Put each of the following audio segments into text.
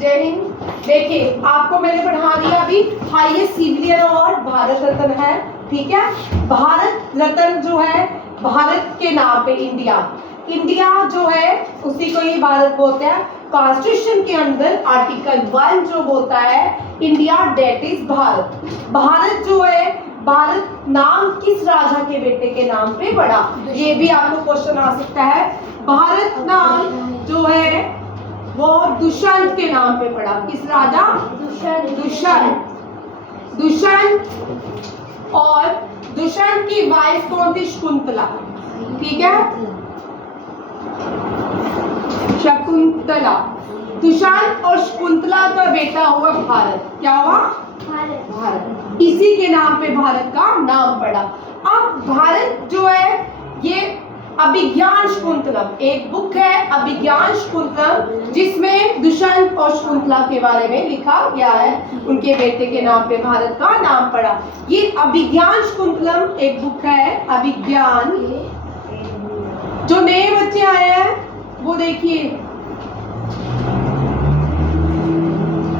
जय हिंद। देखिए आपको मैंने पढ़ा दिया अभी highest civilian award Bharat Ratna है, ठीक है। भारत रत्न जो है भारत के नाम पे इंडिया जो है उसी को ही भारत बोलते हैं। कॉन्स्टिट्यूशन के अंदर आर्टिकल 1 जो बोलता है India that is Bharat. Bharat जो है भारत नाम किस राजा के बेटे के नाम पे पड़ा, ये भी आपको क्वेश्चन आ सकता है। भारत नाम जो है वो दुष्यंत के नाम पे पड़ा। किस राजा? दुष्यंत। और दुष्यंत की वाइफ कौन थी? शकुंतला, ठीक है। शकुंतला, दुष्यंत और शकुंतला का बेटा हुआ भारत। क्या हुआ? भारत। इसी के नाम पे भारत का नाम पड़ा। अब भारत जो है ये अभिज्ञान शकुंतलम एक बुक है, अभिज्ञान शकुंतलम, जिसमें दुष्यंत और शकुंतला के बारे में लिखा गया है। उनके बेटे के नाम पे भारत का नाम पड़ा। ये अभिज्ञान शकुंतलम एक बुक है, अभिज्ञान। जो नए बच्चे आए हैं वो देखिए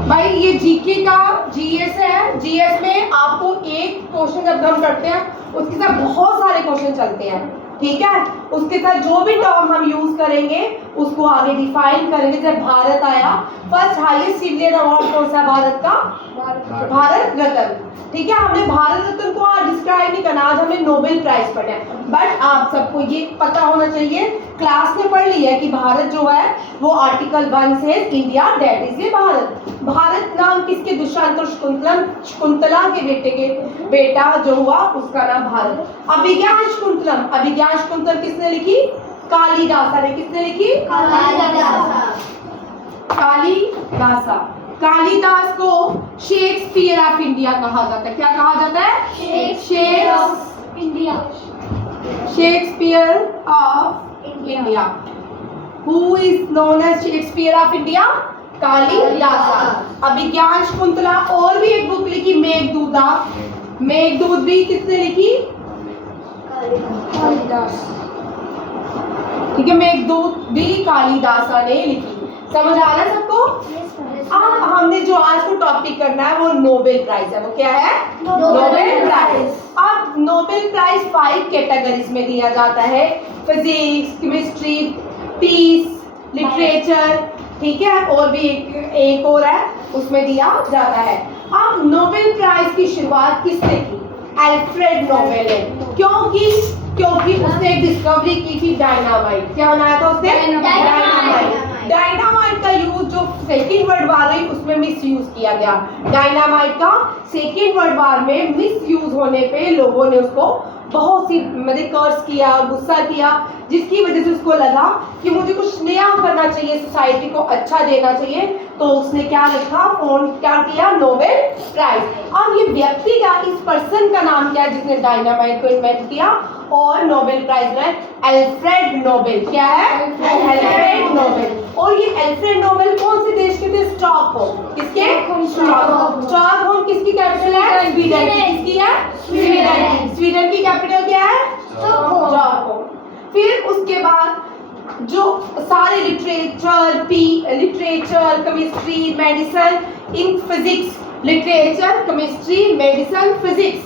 भाई, ये जीके का जीएस है। जीएस में आपको एक क्वेश्चन जब हम करते हैं उसके साथ बहुत सारे क्वेश्चन चलते हैं, ठीक है। उसके साथ जो भी टर्म हम यूज करेंगे उसको आगे डिफाइन करेंगे। जब भारत आया, फर्स्ट हाईएस्ट सिविलियन अवार्ड कौन सा भारत का? भारत रत्न, ठीक है। हमने भारत रत्न को आज डिस्क्राइब नहीं करना, आज हमने नोबेल प्राइज पढ़ा है। बट आप सबको ये पता होना चाहिए, क्लास में पढ़ लिया कि भारत जो है वो आर्टिकल 1 से India that is a Bharat. Bharat नाम किसके? दुष्यंत और शकुंतला के बेटा जो हुआ उसका नाम भारत। अभिज्ञान शकुंतलम, अभिज्ञान शकुंतलम किसने लिखी? कालिदासा ने। किसने लिखी? कालिदासा। कालिदास को शेक्सपियर ऑफ इंडिया कहा जाता है। क्या कहा जाता है? Shakespeare of India. Who is known as Shakespeare of India? Kalidasa. Abhigyan Shakuntala और भी एक बुक लिखी, मेघदूत। मेघदूत भी किसने लिखी? कालिदास, ठीक है। मेघदूत भी कालिदासा ने लिखी। समझ आ रहा है सबको? अब हमने जो आज को टॉपिक करना है वो नोबेल प्राइज है। वो क्या है? Nobel prize. अब नोबेल प्राइज 5 कैटेगरीज में दिया जाता है, फिजिक्स, केमिस्ट्री, पीस, लिटरेचर, ठीक है। और भी एक और है उसमें दिया जाता है। अब नोबेल प्राइज की शुरुआत किसने की? अल्फ्रेड नोबेल ने। क्योंकि उसने एक डिस्कवरी की थी, डायनामाइट। क्या बनाया था उसने? डायनामाइट का यूज जो सेकेंड वर्ल्ड वार हुई उसमें मिस यूज किया गया। डायनामाइट का सेकेंड वर्ल्ड वार में मिस यूज होने पे लोगों ने उसको बहुत सी कर्स किया, गुस्सा किया, जिसकी वजह से उसको लगा कि मुझे कुछ नया करना चाहिए, सोसाइटी को अच्छा देना चाहिए। तो उसने क्या लिखा? क्या किया? Nobel prize. अब ये व्यक्ति का, इस पर्सन का नाम क्या है जिसने डायनामाइट को इन्वेंट किया और नोबेल प्राइज में? Alfred Nobel. क्या है? Alfred Nobel. और ये अल्फ्रेड नोबेल कौन से देश के थे? स्टॉकहोम। किसके? स्टॉकहोम किसकी कैपिटल है? स्वीडन की। किसकी है? स्वीडन की। स्वीडन की कैपिटल क्या है? स्टॉकहोम। फिर उसके बाद जो सारे literature, chemistry, medicine, in physics, literature, chemistry, medicine, physics,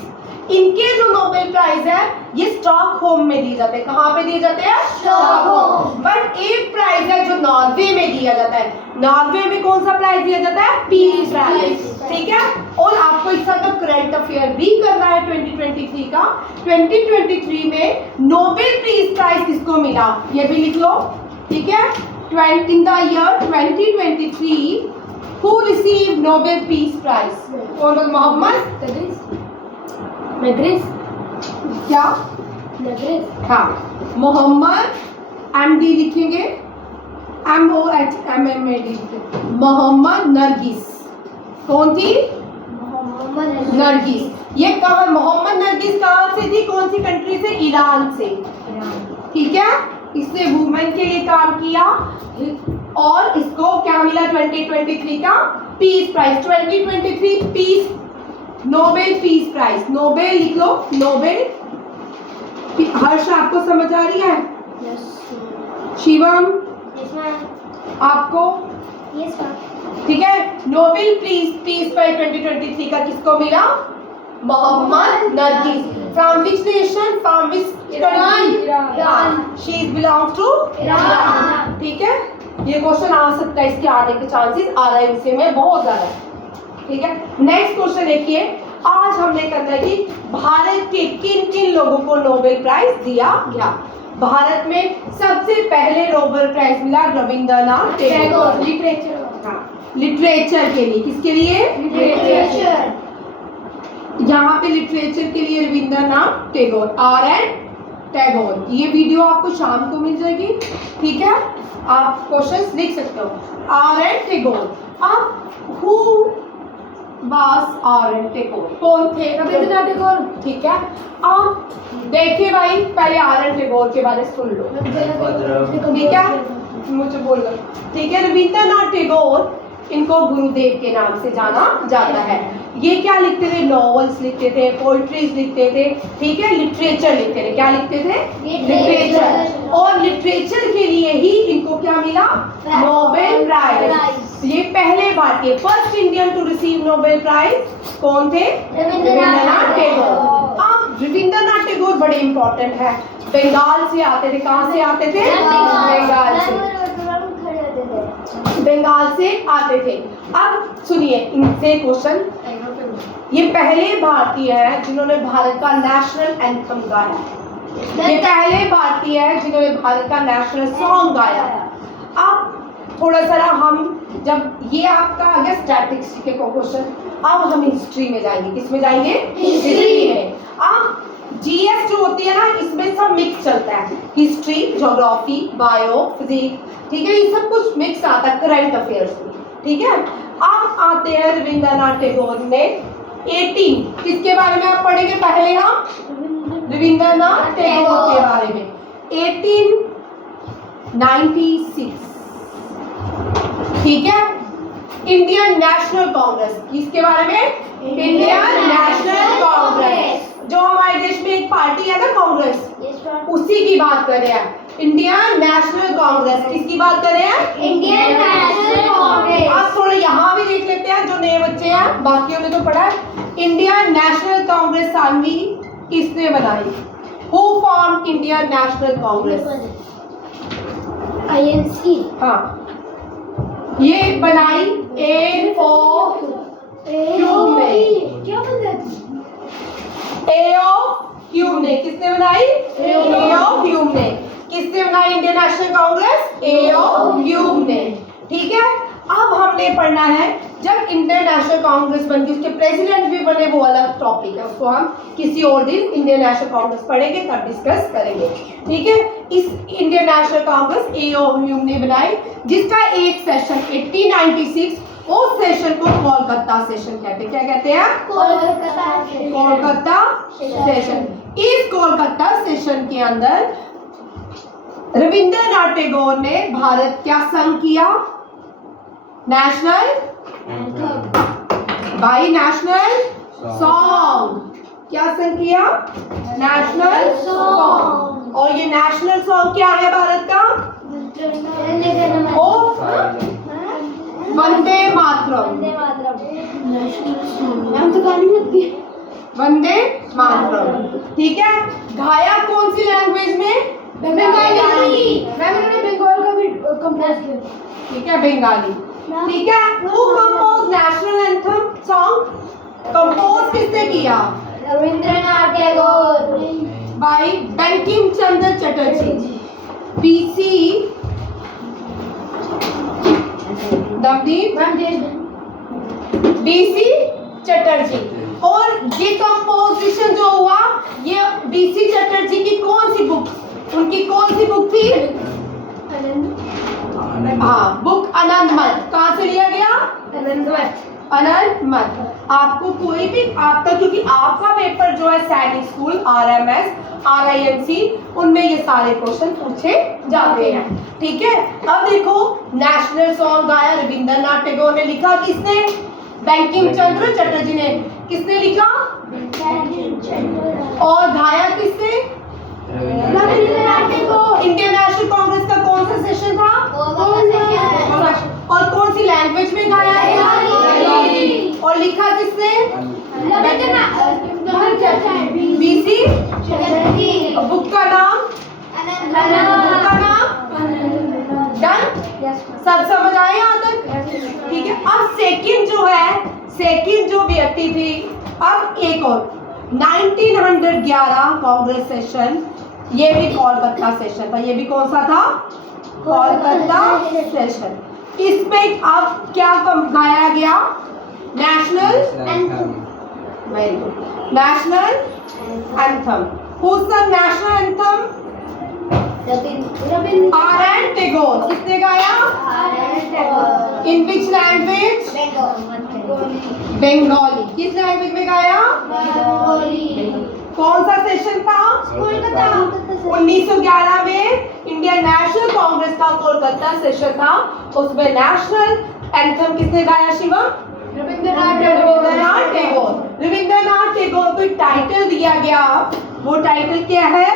इनके जो नोबेल प्राइज है ये स्टॉकहोम में दिए जाते हैं। कहाँ पे दिए जाते हैं? स्टॉकहोम। बट एक प्राइज है जो नॉर्वे में दिया जाता है। नॉर्वे में कौन सा प्राइज दिया जाता है? पीस प्राइज, ठीक है। और आपको इस साल का करंट अफेयर भी करना है 2023 का। 2023 में नोबेल पीस प्राइज किसको मिला ये भी लिख लो, ठीक है। In the year 2023 who receive Nobel peace prize? कौन? मोहम्मद नगरेश। क्या? नगरेश। हाँ, मोहम्मद एमडी लिखेंगे, MOHMMAD, मोहम्मद नरगिस। कौन थी? नरगिस। ये कहाँ? मोहम्मद नरगिस कहाँ से थी? कौन सी कंट्री से? ईरान से, ठीक है। इसने वुमेन के लिए काम किया और इसको क्या मिला 2023 का? Peace prize. 2023 peace Nobel peace prize. Nobel लिख लो, नोबेल। हर्ष आपको समझ आ रही है? शिवम आपको? ठीक है। नोबेल पीस प्राइज 2023 का किसको मिला? Mohammad Narges. From which nation? From which country? She belongs to Iran. ठीक है, ये क्वेश्चन आ सकता है, इसके आने के चांसेस RIMC में बहुत ज्यादा है। ठीक है, नेक्स्ट क्वेश्चन देखिए। आज हमने करना है कि भारत के किन किन लोगों को नोबेल प्राइज दिया गया। भारत में सबसे पहले नोबेल प्राइज मिला रविंद्रनाथ टैगोर, लिटरेचर के लिए। किसके लिए? लिटरेचर। यहाँ पे लिटरेचर के लिए रविंद्रनाथ टैगोर, RN टैगोर। ये वीडियो आपको शाम को मिल जाएगी। ठीक है, आप क्वेश्चंस लिख सकते हो। RN टैगोर। अब हु वाज RN टैगोर? कौन थे? रविंद्रनाथ टैगोर। ठीक है, अब देखिए भाई, पहले RN टैगोर के बारे में सुन लो। ठीक है, मुझे बोल लो। ठीक है, रविंद्रनाथ टैगोर, इनको गुरुदेव के नाम से जाना जाता है। ये क्या लिखते थे? नॉवेल्स लिखते थे, पोइट्रीज लिखते थे। ठीक है, लिटरेचर लिखते थे। क्या लिखते थे? लिटरेचर। और लिटरेचर के लिए ही इनको क्या मिला? Nobel prize. ये पहले भारतीय, first Indian to receive Nobel prize कौन थे? रविंद्रनाथ टैगोर। अब रविंद्रनाथ टैगोर बड़े इंपॉर्टेंट है, बंगाल से आते थे। कहाँ से आते थे? बंगाल से। बंगाल से आते थे। अब सुनिए इनसे क्वेश्चन। ये पहले भारतीय है जिन्होंने भारत का नेशनल एंथम गाया। ये पहले भारतीय है जिन्होंने भारत का नेशनल सॉन्ग गाया। अब थोड़ा सा हम, जब ये आपका आ गया स्टैटिस्टिक्स के क्वेश्चन, अब हम हिस्ट्री में जाएंगे। किस में जाएंगे? हिस्ट्री में। अब GS जो होती है ना, इसमें सब मिक्स चलता है, हिस्ट्री, ज्योग्राफी, बायो, फिजिक्स। ठीक है, ये सब कुछ मिक्स आता है करंट अफेयर्स में। ठीक है, अब आते हैं रविंद्रनाथ टैगोर ने 18, किसके बारे में आप पढ़ेंगे पहले? हम रविंद्रनाथ टैगोर के बारे में। 1896। ठीक है, इंडियन नेशनल कांग्रेस, किसके बारे में? Indian national Congress. जो हमारे देश में एक पार्टी है ना कांग्रेस, उसी की बात कर रहे हैं। इंडियन नेशनल कांग्रेस, किसकी बात कर रहे हैं? Indian national Congress. आप थोड़ा यहाँ भी देख लेते हैं, जो नए बच्चे हैं, बाकियों ने तो पढ़ा है। इंडियन नेशनल कांग्रेस सानवी किसने बनाई? Who form Indian national Congress? INC। हाँ, ये बनाई AOQ ने। क्या AOQ ने किसने बनाई? AOQ ने। किसने बनाई इंडियन नेशनल कांग्रेस? AOQ ने। ठीक है, अब हमने पढ़ना है जब इंडियन नेशनल कांग्रेस बन गई, उसके प्रेसिडेंट भी बने, वो अलग टॉपिक है, उसको हम किसी और दिन इंडियन नेशनल कांग्रेस पढ़ेंगे, तब डिस्कस करेंगे। ठीक है, इस इंडियन नेशनल कांग्रेस AOQ ने बनाई, जिसका एक सेशन 1896, उस सेशन को कोलकाता सेशन कहते हैं। क्या कहते हैं? कोलकाता सेशन। इस कोलकाता सेशन के अंदर रविंद्रनाथ टैगोर ने भारत क्या संग किया? National by national song. क्या संग किया? National song. और ये नेशनल सॉन्ग क्या है भारत का? वंदे मातरम। वंदे मातरम। ठीक है, गाया कौन सी लैंग्वेज में? बंगाली। बंगाल का भी कंपोज किया। ठीक है, बंगाली। ठीक है, who compose national anthem song? Compose किसने किया? Rabindranath Tagore. Bye Bankim Chandra Chatterjee. BC Navdeep BC Chatterjee. और ये कंपोजिशन जो हुआ, ये BC चटर्जी की कौन सी बुक, उनकी कौन सी बुक थी? हाँ, बुक आनंद मठ। कहाँ से लिया गया? आनंद मठ। आपको कोई भी आपका, क्योंकि आपका पेपर जो है सैनिक स्कूल, RMS, RIMC, उनमें ये सारे क्वेश्चन पूछे जाते हैं। ठीक है, अब देखो, नेशनल सॉन्ग गाया रविंद्रनाथ टैगोर ने। लिखा किसने? बंकिम चंद्र चटर्जी ने। किसने लिखा? और गाया किसने? इंडियन नेशनल कांग्रेस का कौन सा सेशन था? और कौन सी लैंग्वेज में गाया लिखा किसने? बीसी। बुक का नाम? बुक का नाम? डन। सब समझ आए यहाँ तक? ठीक है। अब सेकंड जो है, सेकंड जो व्यक्ति थी, अब एक और 1911 कांग्रेस सेशन, ये भी कोलकाता सेशन था। ये भी कौन सा था? कोलकाता सेशन। इसमें अब क्या गाया गया? National anthem. Very good. National anthem. Who sang national anthem? R.N. Tagore. किसने गाया? इन विच लैंग्वेज? बंगाली। किस लैंग्वेज में गाया? कौन सा सेशन था? 1911 में इंडियन नेशनल कांग्रेस का कोलकाता सेशन था। उसमें नेशनल एंथम किसने गाया शिवम? रविंद्रनाथ टैगोर। रविंद्रनाथ टैगोर को एक टाइटल दिया गया। वो टाइटल क्या है?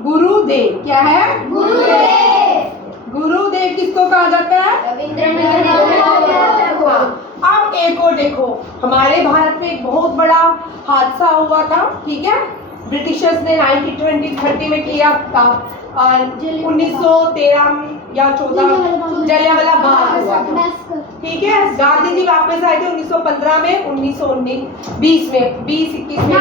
गुरुदेव। क्या है? गुरुदेव। गुरुदेव किसको कहा जाता है? रविंद्रनाथ टैगोर। अब एक और देखो, हमारे भारत में एक बहुत बड़ा हादसा हुआ था, ठीक है? ब्रिटिशर्स ने 1930 में किया था, 1913 या 14 जलियांवाला बाग हुआ था, ठीक है? गांधी जी वापस आए थे 1915 में, 1919 20 में 20-21 में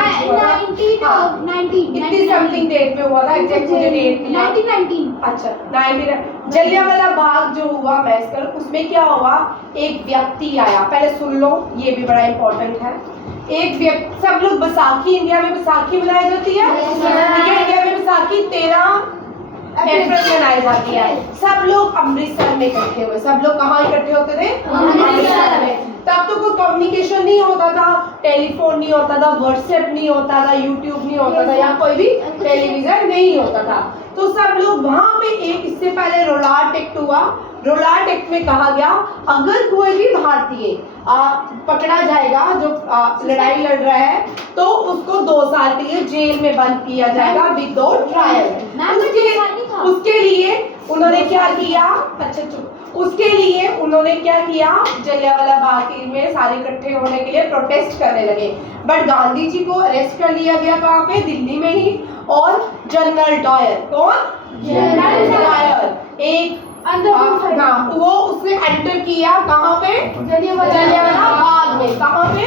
इतनी समथिंग डेट में हुआ था, एग्जैक्ट मुझे डेट नहीं याद। 1919। अच्छा 19 जलियांवाला बाग जो हुआ मैसकर, उसमें क्या हुआ? एक व्यक्ति आया, पहले सुन लो, ये भी बड़ा इंपॉर्टेंट है। एक व्यक्ति, सब लोग बैसाखी, इंडिया में बैसाखी मनाई जाती है, ठीक है? इंडिया में बैसाखी 13 अप्रैल मनाई जाती है। सब लोग अमृतसर में इकट्ठे हुए। सब लोग कहाँ इकट्ठे होते थे? अमृतसर में। तब तो कोई कम्युनिकेशन नहीं होता था, टेलीफोन नहीं होता था, व्हाट्सएप नहीं होता था, यूट्यूब नहीं होता था, या कोई भी टेलीविजन नहीं होता था। तो सब लोग वहाँ पे एक, इससे पहले रोलाट एक्ट हुआ। रोलाट एक्ट में कहा गया, अगर कोई भी भारतीय पकड़ा जाएगा जो लड़ाई लड़ रहा है, तो उसको 2 साल के लिए जेल में बंद किया जाएगा विदाउट ट्रायल। उसके लिए उन्होंने क्या किया? अच्छा चुप। उसके लिए उन्होंने क्या किया? जलियांवाला बाग में सारे इकट्ठे होने के लिए प्रोटेस्ट करने लगे। बट गांधी जी को अरेस्ट कर लिया गया, कहाँ पे? दिल्ली में ही। और जनरल डायर, कौन? जनरल डायर एक वो उसने एंटर किया कहाँ पे? जलियांवाला बाग में। कहाँ पे?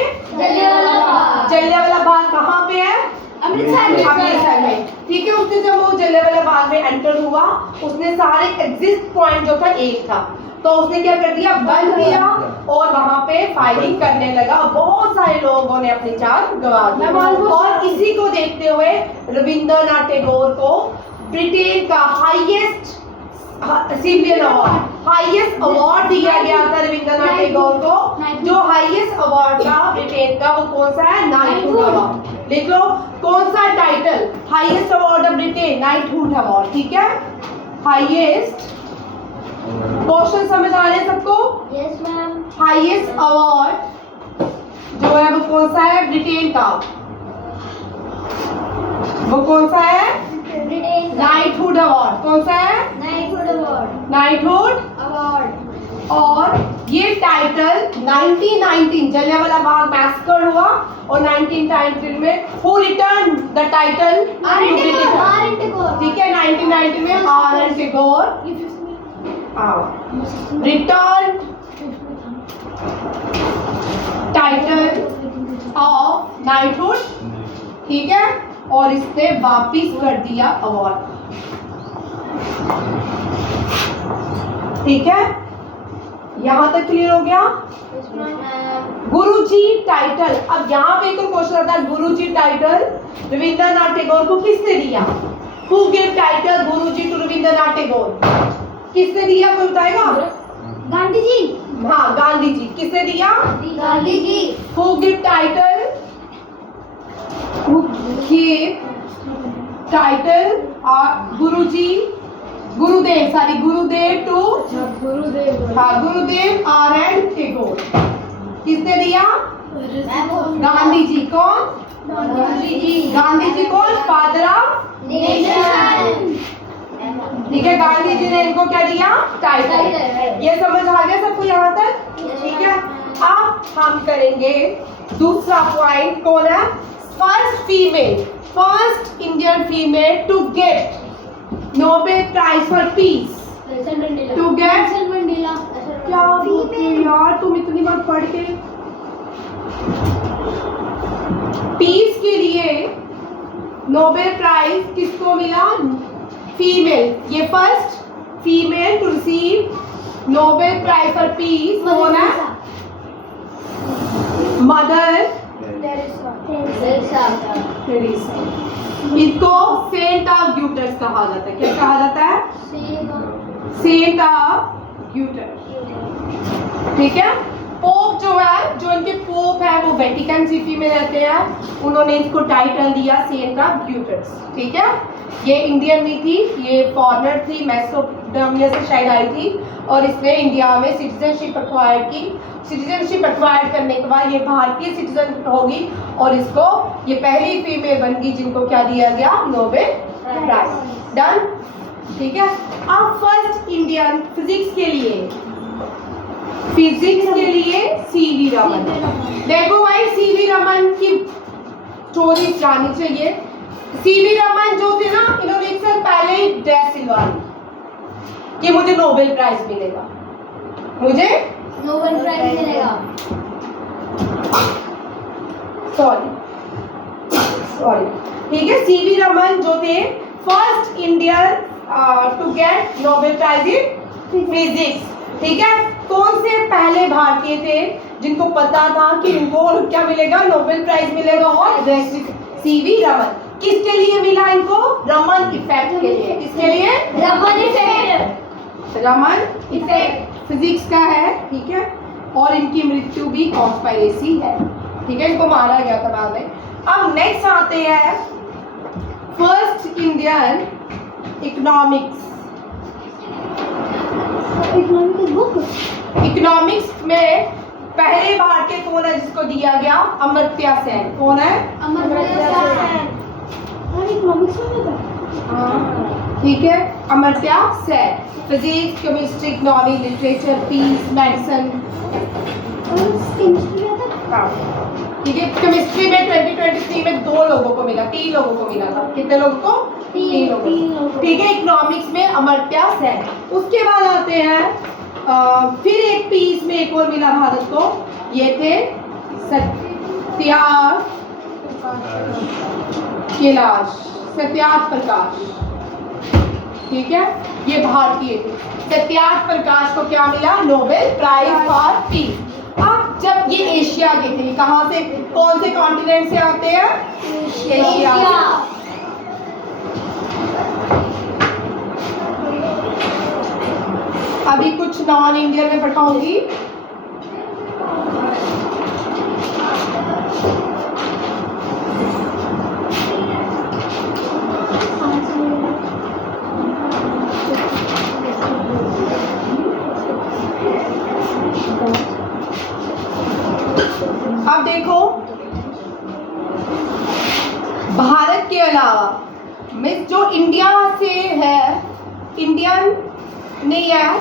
जलियांवाला बाग कहाँ पे है? अमृतसर में, ठीक है? उसने जब वो जलियांवाला बाग में एंटर हुआ, उसने सारे एग्जिट पॉइंट जो था एक था, तो उसने क्या कर दिया? बंद किया और वहां पे फायरिंग करने लगा। बहुत सारे लोगों ने अपनी जान गंवा दी। और इसी को देखते हुए रविंद्रनाथ टैगोर को ब्रिटेन का highest civilian award, highest award दिया गया था रविंद्रनाथ टैगोर को। जो हाईएस्ट अवार्ड था ब्रिटेन का, वो कौन सा है? Knighthood award. लिख लो, कौन सा title? Highest award of Britain, knighthood award, ठीक है? हाईएस्ट, क्वेश्चन समझ आ रहे हैं सबको? Yes ma'am. हाईएस्ट अवार्ड जो है वो कौन सा है ब्रिटेन का? वो कौन सा है? ब्रिटेन। Knighthood award. कौन सा है? Knighthood award. Knighthood award. और ये टाइटल 1919 जलियांवाला बाग मैसेकर हुआ, और 1919 में who return the title? R.N. Tagore. ठीक है, 1919 में R.N. Tagore return title of knighthood, ठीक है? और इसने वापिस कर दिया अवार्ड, ठीक है? यहां तक क्लियर हो गया? गुरुजी टाइटल। अब यहाँ पे एक क्वेश्चन आता है, गुरुजी टाइटल रविंद्रनाथ टैगोर को किसने दिया? Who give title Guruji to Rabindranath Tagore? किसने दिया, कोई बताएगा? गांधी जी। हाँ, गांधी जी। किसने दिया? Gandhi ji. Who give title? Who give title Guruji, Gurudev, sorry Gurudev to गुरुदेव, हाँ गुरुदेव R.N. टैगोर। किसने दिया? गांधी जी। कौन? गांधी जी। गांधी जी कौन? फादर ऑफ नेशन, ठीक है? गांधी जी ने इनको क्या दिया? टाइटल। ये समझ आ गया सबको यहाँ तक? ठीक है। अब हम करेंगे दूसरा पॉइंट। कौन है? First Indian female to get Nobel prize for peace. To get क्या बोलते हो यार तुम इतनी बार पढ़ के। पीस के लिए नोबेल प्राइज किसको मिला? फीमेल। ये first female to receive Nobel prize for peace कौन है? Mother Teresa. इसको सेंट ऑफ ग्यूटर्स कहा जाता है। क्या कहा जाता है? Saint of gutter. ठीक है। पोप जो है, जो इनके पोप है वो वेटिकन सिटी में रहते हैं। उन्होंने इसको टाइटल दिया सेंट ऑफ ग्यूटर्स। ठीक है। ये इंडियन नहीं थी, ये फॉरेनर थी, मेसोपोटामिया से शायद आई थी और इसने इंडिया में सिटीजनशिप एक्वायर की। सिटीजनशिप एक्वायर करने के बाद ये भारतीय सिटीजन होगी और इसको ये पहली फीमेल बनगी जिनको क्या दिया गया? Nobel prize. डन। ठीक है। अब फर्स्ट इंडियन फिजिक्स के लिए सीवी रमन। देखो भाई सीवी रमन की स्टोरी जाननी चाहिए। सीवी रमन जो थे ना, इन्होंने एक साल पहले ही ड्रेस सिलवा ली कि मुझे नोबेल प्राइज मिलेगा, मुझे नोबेल प्राइज मिलेगा। सॉरी। ठीक है। सीवी रमन जो थे first Indian to get Nobel prize in physics. ठीक है। कौन से पहले भारतीय थे जिनको पता था कि इनको क्या मिलेगा? नोबेल प्राइज मिलेगा। और सीवी रमन। किसके लिए मिला इनको? रमन इफेक्ट के लिए। किसके लिए? Raman effect. Raman effect physics का है। ठीक है। और इनकी मृत्यु भी कॉन्स्पायरेसी है। ठीक है। इनको मारा गया था बाद में। अब नेक्स्ट आते हैं फर्स्ट इंडियन इकोनॉमिक्स। इकोनॉमिक्स में पहले भारतीय कौन है जिसको दिया गया? अमर्त्य सेन। कौन है? अमर्त्य सेन। ठीक है। Amartya Sen. Physics, chemistry, economy, literature, peace, medicine. ठीक है। केमिस्ट्री में 2023 में 2 लोगों को मिला, 3 लोगों को मिला था। कितने लोगों को? 3 लोगों को। ठीक है। इकोनॉमिक्स में अमर्त्य सेन। उसके बाद आते हैं फिर एक पीस में एक और मिला भारत को। ये थे सत्यार्थ प्रकाश। ठीक है। ये भारतीय थे। सत्यार्थ प्रकाश को क्या मिला? Nobel prize for peace. अब जब ये एशिया के थे, कहाँ से, कौन से कॉन्टिनेंट से आते हैं? एशिया। अभी कुछ नॉन इंडियन में बताऊंगी। अब देखो भारत के अलावा में जो इंडिया से है, इंडियन नहीं है,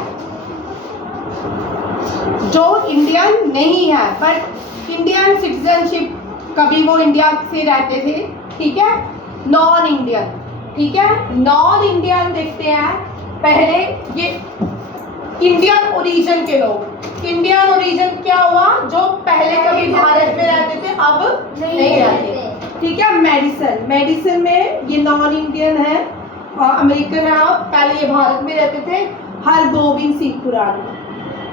जो इंडियन नहीं है बट इंडियन सिटीजनशिप, कभी वो इंडिया से रहते थे। ठीक है। Non Indian. ठीक है। नॉन इंडियन देखते हैं पहले। ये इंडियन ओरिजिन के लोग। इंडियन ओरिजिन क्या हुआ? जो पहले कभी भारत में रहते थे अब नहीं रहते। ठीक है। मेडिसिन में ये नॉन इंडियन है, अमेरिकन है। पहले ये भारत में रहते थे। हरगोविंद सिंह खुराना।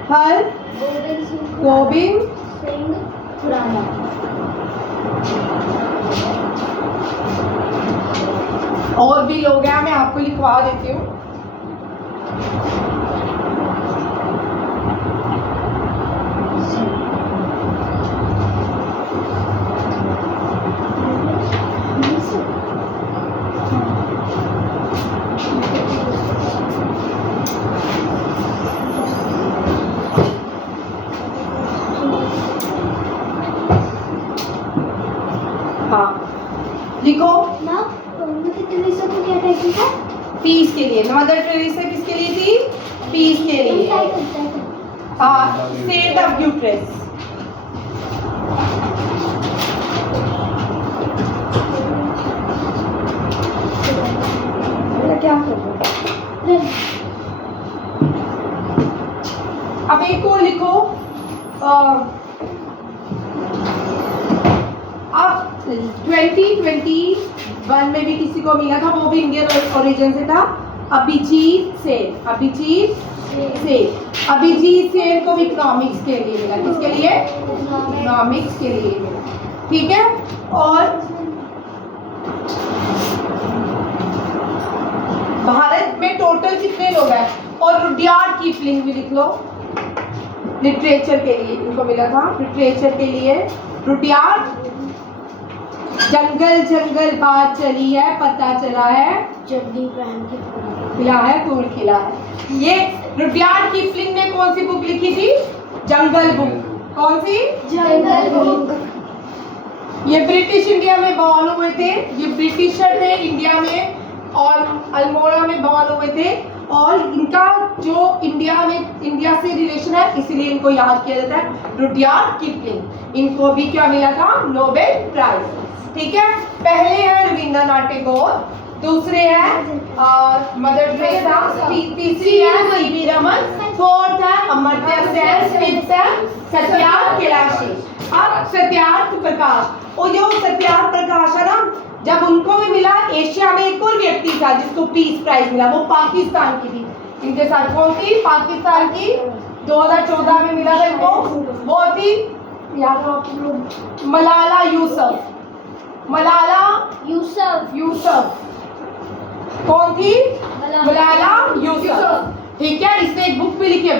हरगोविंद सिंह खुराना। और भी लोग हैं, मैं आपको लिखवा देती हूँ। लिखो ना। मदर टेरेसा को क्या टाइटल था? पीस के लिए। मदर टेरेसा किसके लिए थी? पीस के लिए। Saint of gutters. क्या अब एक और लिखो। अब 2021 में भी किसी को मिला था, वो भी इंडियन ओरिजिन से था, अभिजीत सेन। अभिजीत सेन को भी इकोनॉमिक्स के लिए मिला। किसके लिए? इकोनॉमिक्स के लिए मिला। ठीक है। और भारत में टोटल कितने लोग हैं? और रुडयार्ड कीपलिंग भी लिख लो, लिटरेचर के लिए इनको मिला था। लिटरेचर के लिए रुडयार्ड, जंगल जंगल बात चली है, पता चला है जल्दी पहन के खिला है, फूल खिला है। ये रुडयार्ड कीपलिंग ने कौन सी बुक लिखी थी? जंगल बुक। कौन सी? जंगल बुक। ये ब्रिटिश इंडिया में बॉल हुए थे। ये ब्रिटिशर थे इंडिया में और अल्मोड़ा में बॉल हुए थे। और इनका जो इंडिया से रिलेशन है, इसलिए इनको याद किया जाता है रुडयार्ड कीपलिंग। इनको भी क्या मिला था? Nobel prize. ठीक है। पहले है रविंद्रनाथ टैगोर, दूसरे है मदर टेरेसा, तीसरी है सीवी रमन, फोर्थ है अमर्त्य सेन, फिफ्थ है सत्यार्थ कैलाशी। अब सत्यार्थ प्रकाश, और जो सत्यार्थ प्रकाश है ना, जब उनको भी मिला, एशिया में एक और व्यक्ति था जिसको पीस प्राइज मिला, वो पाकिस्तान की थी। इनके साथ कौन थी? पाकिस्तान की। 2014 में मिला था इनको। वो थी मलाला यूसुफ। मलाला यूसुफ कौन थी? मलाला यूसुफ। ठीक है। इसने एक बुक भी लिखी है।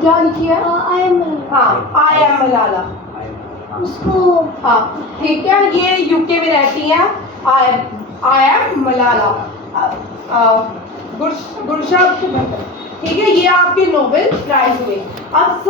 क्या लिखी है? I am Malala. उसको हाँ ठीक है। ये यूके में रहती है। I am Malala. गुरशत। ठीक है। ये आपके नोबेल प्राइज हुए। अब